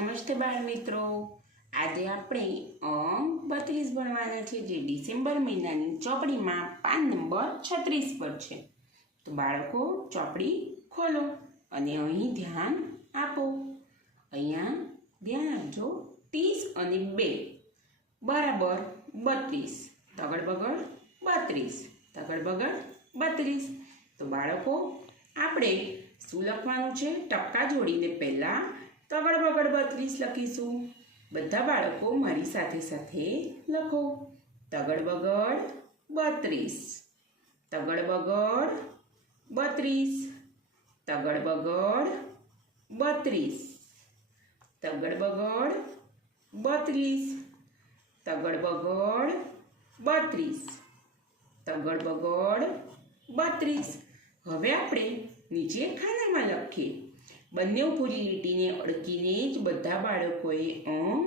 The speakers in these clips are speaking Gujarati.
નમસ્તે બાળ મિત્રો, આજે આપણે અંક 32 ભણવાના છે જે ડિસેમ્બર મહિનાની ચોપડીમાં પાન નંબર 36 પર છે। તો બાળકો ચોપડી ખોલો અને અહીં ધ્યાન આપો। અહીંયા ધ્યાન આપજો। 30 અને 2 બરાબર 32, તગડ બગડ 32, તગડ બગડ 32। તો બાળકો આપણે શું લખવાનું છે? ટપકા જોડીને પહેલાં તગડ બગડ 32 લખીશું। બધા બાળકો મારી સાથે સાથે લખો। તગડ બગડ 32, તગડ બગડ 32, તગડ બગડ 32, તગડ બગડ 32, તગડ બગડ 32, તગડ બગડ 32। હવે આપણે નીચે ખાનામાં લખીએ। બંને પૂરી લીટીને અડકીને જ બધા બાળકોએ અંક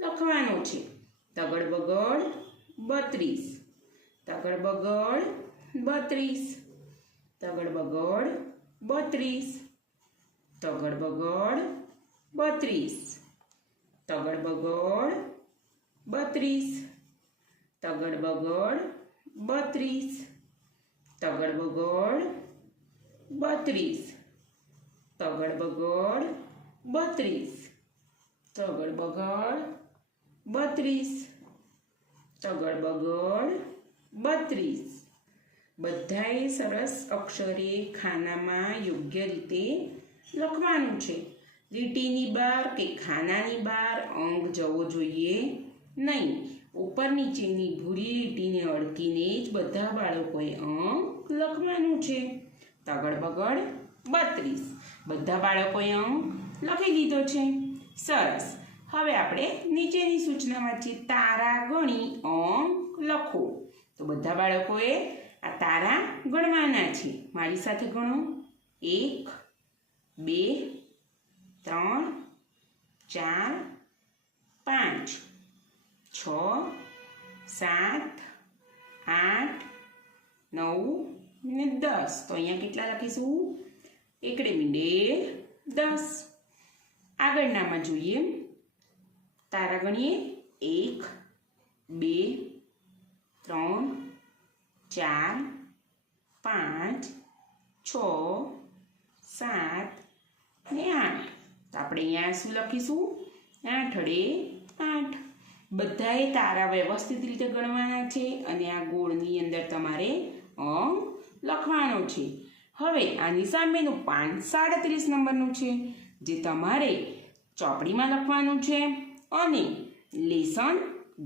લખવાનો છે। તગડ બગડ 32, તગડ બગડ 32, તગડ બગડ 32, તગડ બગડ 32, તગડ બગડ 32, તગડ બગડ 32, તગડ બગડ 32, તગડ બગડ 32, તગડ બગડ 32, તગડ બગડ 32। બધાએ સરસ અક્ષરે ખાનામાં યોગ્ય રીતે લખવાનું છે। લીટીની બહાર કે ખાનાની બહાર અંક જવો જોઈએ નહીં। ઉપર નીચેની ભૂરી લીટીને અડકીને જ બધા બાળકોએ અંક લખવાનું છે। તગડ બગડ 32, બધા બાળકોએ અંક લખી દીધો છે। સરસ। હવે આપણે નીચેની સૂચના વાંચીએ। તારા ગણી અંક લખો। તો બધા બાળકોએ આ તારા ગણવાના છે। મારી સાથે ગણો। 1, 2, 3, 4, 5, 6, 7, 8, 9 ને 10। તો અહીંયા કેટલા લખીશું? એકડે મીંડે 10। આગળનામાં જોઈએ। તારા ગણીએ। 1, 2, 3, 4, 5, 6, 7 ને 8। તો આપણે અહીંયા શું લખીશું? 8 અડે 8। બધાએ તારા વ્યવસ્થિત રીતે ગણવાના છે અને આ ગોળની અંદર તમારે અંક લખવાનો છે। હવે આની સામેનું પાન 37 નંબરનું છે જે તમારે ચોપડીમાં લખવાનું છે અને લેસન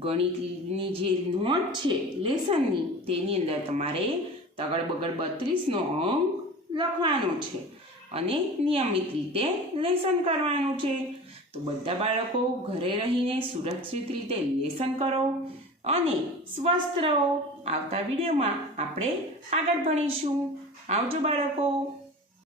ગણિતની જે નોટ છે લેસનની તેની અંદર તમારે તગડ બગડ 32નો અંક લખવાનો છે અને નિયમિત રીતે લેસન કરવાનું છે। તો બધા બાળકો ઘરે રહીને સુરક્ષિત રીતે લેસન કરો અને સ્વસ્થ રહો। આવતા વિડીયોમાં આપણે આગળ ભણીશું। આવજો બાળકો।